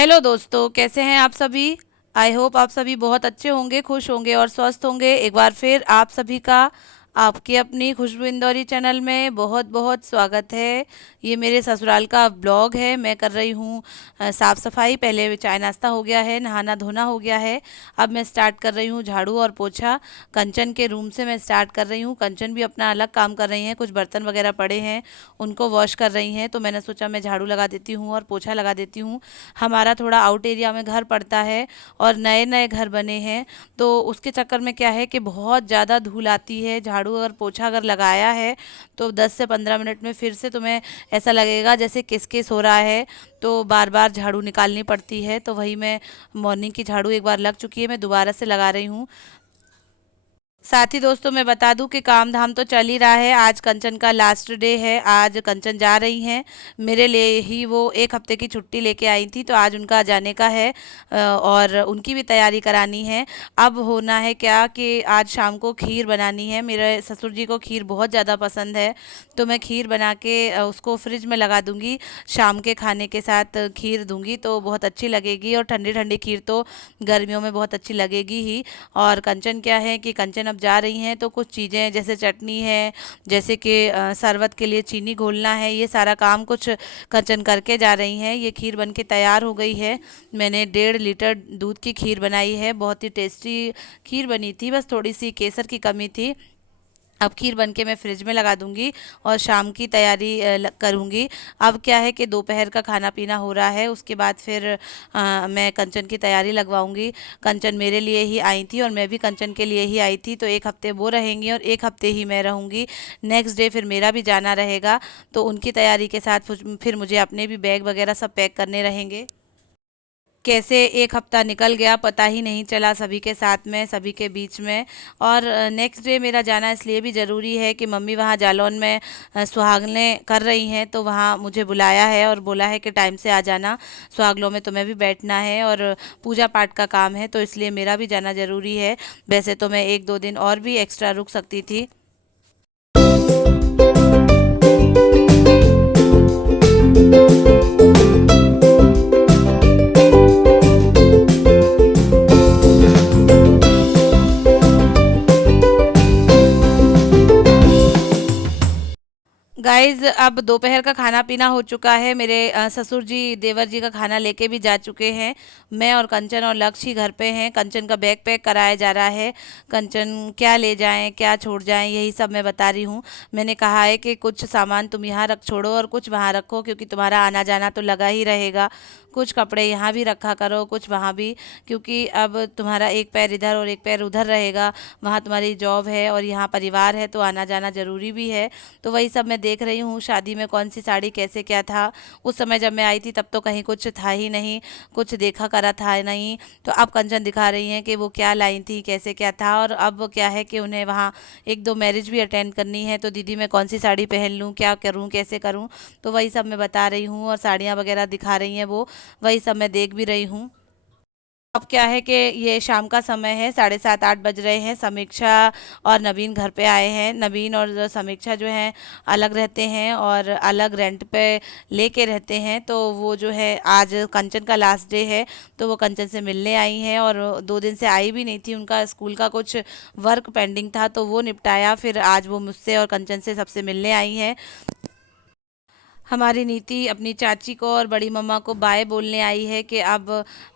Hello दोस्तों, कैसे हैं आप सभी। आई होप आप सभी बहुत अच्छे होंगे, खुश होंगे और स्वस्थ होंगे। एक बार फिर आप सभी का आपकी अपनी खुशबू इंदौरी चैनल में बहुत बहुत स्वागत है। ये मेरे ससुराल का ब्लॉग है। मैं कर रही हूँ साफ़ सफाई। पहले चाय नाश्ता हो गया है, नहाना धोना हो गया है। अब मैं स्टार्ट कर रही हूँ झाड़ू और पोछा। कंचन के रूम से मैं स्टार्ट कर रही हूँ। कंचन भी अपना अलग काम कर रही हैं, कुछ बर्तन वगैरह पड़े हैं उनको वॉश कर रही हैं, तो मैंने सोचा मैं झाड़ू लगा देती हूँ और पोछा लगा देती हूँ। हमारा थोड़ा आउट एरिया में घर पड़ता है और नए नए घर बने हैं, तो उसके चक्कर में क्या है कि बहुत ज़्यादा धूल आती है। झाड़ू और पोछा अगर लगाया है तो 10 से 15 मिनट में फिर से तुम्हें ऐसा लगेगा जैसे किसकिस हो रहा है, तो बार बार झाड़ू निकालनी पड़ती है। तो वही मैं मॉर्निंग की झाड़ू एक बार लग चुकी है, मैं दोबारा से लगा रही हूँ। साथ ही दोस्तों मैं बता दूं कि काम धाम तो चल ही रहा है। आज कंचन का लास्ट डे है, आज कंचन जा रही हैं। मेरे लिए ही वो एक हफ्ते की छुट्टी लेके आई थी, तो आज उनका जाने का है और उनकी भी तैयारी करानी है। अब होना है क्या कि आज शाम को खीर बनानी है। मेरे ससुर जी को खीर बहुत ज़्यादा पसंद है, तो मैं खीर बना के उसको फ्रिज में लगा दूंगी। शाम के खाने के साथ खीर दूंगी तो बहुत अच्छी लगेगी, और ठंडी ठंडी खीर तो गर्मियों में बहुत अच्छी लगेगी ही। और कंचन क्या है कि कंचन अब जा रही हैं, तो कुछ चीज़ें जैसे चटनी है, जैसे कि शरबत के लिए चीनी घोलना है, ये सारा काम कुछ कंचन करके जा रही हैं। ये खीर बन के तैयार हो गई है। मैंने 1.5 लीटर दूध की खीर बनाई है, बहुत ही टेस्टी खीर बनी थी, बस थोड़ी सी केसर की कमी थी। अब खीर बन के मैं फ्रिज में लगा दूंगी और शाम की तैयारी करूंगी। अब क्या है कि दोपहर का खाना पीना हो रहा है, उसके बाद फिर मैं कंचन की तैयारी लगवाऊंगी। कंचन मेरे लिए ही आई थी और मैं भी कंचन के लिए ही आई थी, तो एक हफ्ते वो रहेंगी और एक हफ्ते ही मैं रहूंगी। नेक्स्ट डे फिर मेरा भी जाना रहेगा, तो उनकी तैयारी के साथ फिर मुझे अपने भी बैग वगैरह सब पैक करने रहेंगे। कैसे एक हफ्ता निकल गया पता ही नहीं चला, सभी के साथ में, सभी के बीच में। और नेक्स्ट डे मेरा जाना इसलिए भी ज़रूरी है कि मम्मी वहाँ जालौन में सुहागने कर रही हैं, तो वहाँ मुझे बुलाया है और बोला है कि टाइम से आ जाना, सुहागलों में तुम्हें भी बैठना है और पूजा पाठ का काम है, तो इसलिए मेरा भी जाना ज़रूरी है। वैसे तो मैं 1-2 दिन और भी एक्स्ट्रा रुक सकती थी। गाइज अब दोपहर का खाना पीना हो चुका है। मेरे ससुर जी देवर जी का खाना लेके भी जा चुके हैं। मैं और कंचन और लक्ष्य ही घर पे हैं। कंचन का बैग पैक कराया जा रहा है। कंचन क्या ले जाएं क्या छोड़ जाएं यही सब मैं बता रही हूँ। मैंने कहा है कि कुछ सामान तुम यहाँ रख छोड़ो और कुछ वहाँ रखो, क्योंकि तुम्हारा आना जाना तो लगा ही रहेगा। कुछ कपड़े यहाँ भी रखा करो, कुछ वहाँ भी, क्योंकि अब तुम्हारा एक पैर इधर और एक पैर उधर रहेगा। वहाँ तुम्हारी जॉब है और यहाँ परिवार है, तो आना जाना ज़रूरी भी है। तो वही सब मैं देख रही हूँ। शादी में कौन सी साड़ी कैसे क्या था, उस समय जब मैं आई थी तब तो कहीं कुछ था ही नहीं, कुछ देखा करा था नहीं। तो अब कंचन दिखा रही हैं कि वो क्या लाई थी, कैसे क्या था। और अब क्या है कि उन्हें वहाँ 1-2 मैरिज भी अटेंड करनी है, तो दीदी मैं कौन सी साड़ी पहन लूँ, क्या करूँ, कैसे करूँ। तो वही सब मैं बता रही हूँ और साड़ियाँ वगैरह दिखा रही हैं वो, वही सब मैं देख भी रही हूँ। अब क्या है कि ये शाम का समय है, 7:30-8 बज रहे हैं। समीक्षा और नवीन घर पे आए हैं। नवीन और समीक्षा जो हैं अलग रहते हैं और अलग रेंट पे लेके रहते हैं। तो वो जो है आज कंचन का लास्ट डे है, तो वो कंचन से मिलने आई हैं और 2 दिन से आई भी नहीं थी। उनका स्कूल का कुछ वर्क पेंडिंग था, तो वो निपटाया, फिर आज वो मुझसे और कंचन से सबसे मिलने आई हैं। हमारी नीति अपनी चाची को और बड़ी मम्मा को बाय बोलने आई है कि अब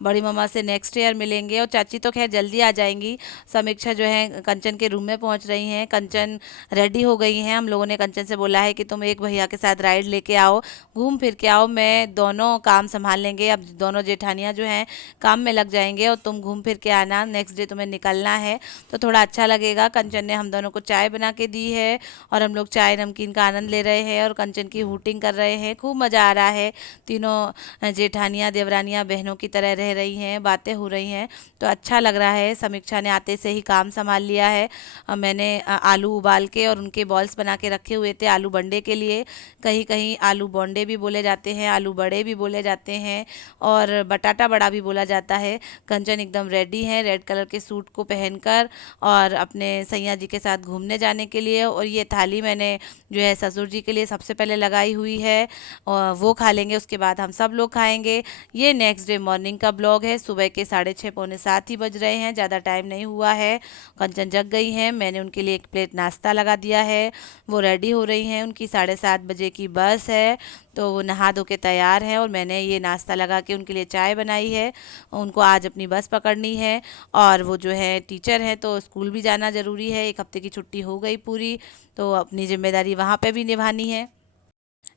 बड़ी मम्मा से नेक्स्ट ईयर मिलेंगे, और चाची तो खैर जल्दी आ जाएंगी। समीक्षा जो है कंचन के रूम में पहुंच रही हैं। कंचन रेडी हो गई हैं। हम लोगों ने कंचन से बोला है कि तुम एक भैया के साथ राइड लेके आओ, घूम फिर के आओ, मैं दोनों काम संभाल लेंगे। अब दोनों जेठानियाँ जो हैं काम में लग जाएंगे और तुम घूम फिर के आना, नेक्स्ट डे तुम्हें निकलना है, तो थोड़ा अच्छा लगेगा। कंचन ने हम दोनों को चाय बना के दी है और हम लोग चाय नमकीन का आनंद ले रहे हैं और कंचन की हूटिंग कर रहे हैं। खूब मज़ा आ रहा है। तीनों जेठानियाँ देवरानियाँ बहनों की तरह रह रही हैं, बातें हो रही हैं, तो अच्छा लग रहा है। समीक्षा ने आते से ही काम संभाल लिया है। मैंने आलू उबाल के और उनके बॉल्स बना के रखे हुए थे आलू बंडे के लिए। कहीं कहीं आलू बोंडे भी बोले जाते हैं, आलू बड़े भी बोले जाते हैं और बटाटा बड़ा भी बोला जाता है। कंचन एकदम रेडी है रेड कलर के सूट को पहनकर और अपने सैया जी के साथ घूमने जाने के लिए। और ये थाली मैंने जो है ससुर जी के लिए सबसे पहले लगाई हुई है, है वो खा लेंगे, उसके बाद हम सब लोग खाएंगे। ये नेक्स्ट डे मॉर्निंग का ब्लॉग है। सुबह के 6:30 पौने 7 ही बज रहे हैं, ज़्यादा टाइम नहीं हुआ है। कंचन जग गई हैं, मैंने उनके लिए एक प्लेट नाश्ता लगा दिया है। वो रेडी हो रही हैं, उनकी 7:30 बजे की बस है, तो वो नहा धो के तैयार हैं और मैंने ये नाश्ता लगा के उनके लिए चाय बनाई है। उनको आज अपनी बस पकड़नी है और वो जो है टीचर हैं तो स्कूल भी जाना ज़रूरी है। 1 हफ्ते की छुट्टी हो गई पूरी, तो अपनी जिम्मेदारी वहाँ पे भी निभानी है।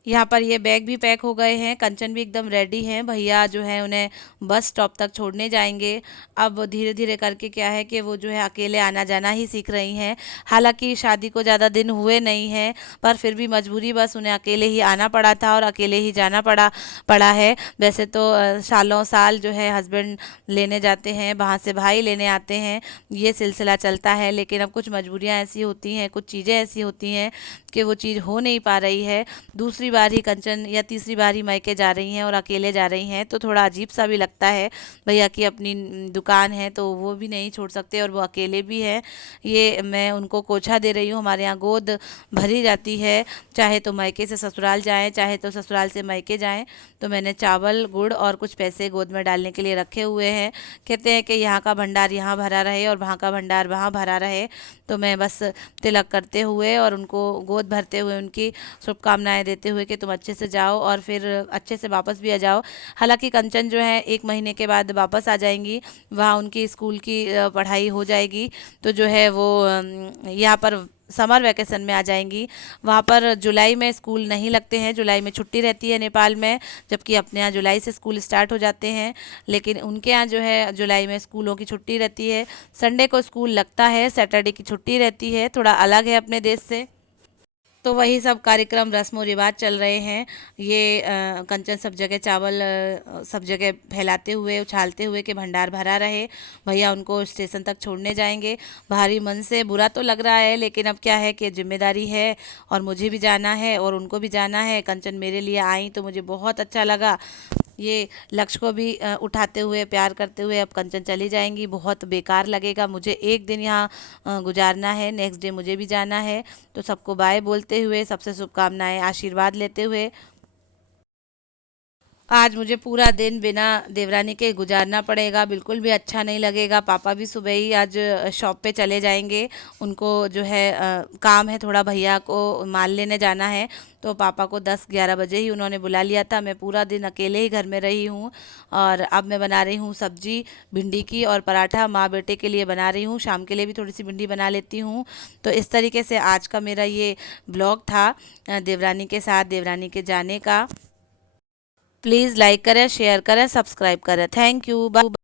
यहाँ पर ये बैग भी पैक हो गए हैं, कंचन भी एकदम रेडी हैं। भैया जो है उन्हें बस स्टॉप तक छोड़ने जाएंगे। अब धीरे धीरे करके क्या है कि वो जो है अकेले आना जाना ही सीख रही हैं। हालांकि शादी को ज़्यादा दिन हुए नहीं हैं, पर फिर भी मजबूरी बस उन्हें अकेले ही आना पड़ा था और अकेले ही जाना पड़ा पड़ा है। वैसे तो सालों साल जो है हस्बैंड लेने जाते हैं, वहाँ से भाई लेने आते हैं, ये सिलसिला चलता है। लेकिन अब कुछ मजबूरियाँ ऐसी होती हैं, कुछ चीज़ें ऐसी होती हैं कि वो चीज़ हो नहीं पा रही है। दूसरी बार ही कंचन या तीसरी बार ही मायके जा रही हैं और अकेले जा रही हैं, तो थोड़ा अजीब सा भी लगता है। भैया की अपनी दुकान है तो वो भी नहीं छोड़ सकते और वो अकेले भी हैं। ये मैं उनको कोछा दे रही हूँ। हमारे यहाँ गोद भरी जाती है, चाहे तो मायके से ससुराल जाएं, चाहे तो ससुराल से मायके जाएं। तो मैंने चावल, गुड़ और कुछ पैसे गोद में डालने के लिए रखे हुए हैं। कहते हैं कि यहाँ का भंडार यहाँ भरा रहे और वहाँ का भंडार वहाँ भरा रहे। तो मैं बस तिलक करते हुए और उनको गोद भरते हुए उनकी शुभकामनाएं देते हुए कि तुम अच्छे से जाओ और फिर अच्छे से वापस भी आ जाओ। हालांकि कंचन जो है 1 महीने के बाद वापस आ जाएंगी, वहाँ उनकी स्कूल की पढ़ाई हो जाएगी, तो जो है वो यहाँ पर समर वैकेशन में आ जाएंगी। वहाँ पर जुलाई में स्कूल नहीं लगते हैं, जुलाई में छुट्टी रहती है नेपाल में, जबकि अपने यहाँ जुलाई से स्कूल स्टार्ट हो जाते हैं। लेकिन उनके यहाँ जो है जुलाई में स्कूलों की छुट्टी रहती है। संडे को स्कूल लगता है, सैटरडे की छुट्टी रहती है, थोड़ा अलग है अपने देश से। तो वही सब कार्यक्रम रस्म व रिवाज चल रहे हैं। ये कंचन सब जगह चावल सब जगह फैलाते हुए, उछालते हुए कि भंडार भरा रहे। भैया उनको स्टेशन तक छोड़ने जाएंगे। भारी मन से बुरा तो लग रहा है, लेकिन अब क्या है कि जिम्मेदारी है और मुझे भी जाना है और उनको भी जाना है। कंचन मेरे लिए आई तो मुझे बहुत अच्छा लगा। ये लक्ष्य को भी उठाते हुए, प्यार करते हुए अब कंचन चली जाएंगी। बहुत बेकार लगेगा, मुझे एक दिन यहाँ गुजारना है, नेक्स्ट डे मुझे भी जाना है। तो सबको बाय बोलते हुए, सबसे शुभकामनाएं, आशीर्वाद लेते हुए आज मुझे पूरा दिन बिना देवरानी के गुजारना पड़ेगा, बिल्कुल भी अच्छा नहीं लगेगा। पापा भी सुबह ही आज शॉप पे चले जाएंगे। उनको जो है काम है थोड़ा, भैया को माल लेने जाना है। तो पापा को 10-11 बजे ही उन्होंने बुला लिया था। मैं पूरा दिन अकेले ही घर में रही हूँ और अब मैं बना रही हूँ सब्जी भिंडी की और पराठा। माँ बेटे के लिए बना रही हूँ, शाम के लिए भी थोड़ी सी भिंडी बना लेती हूँ। तो इस तरीके से आज का मेरा ये ब्लॉग था देवरानी के साथ, देवरानी के जाने का। प्लीज़ लाइक करें, शेयर करें, सब्सक्राइब करें। Thank you, bye.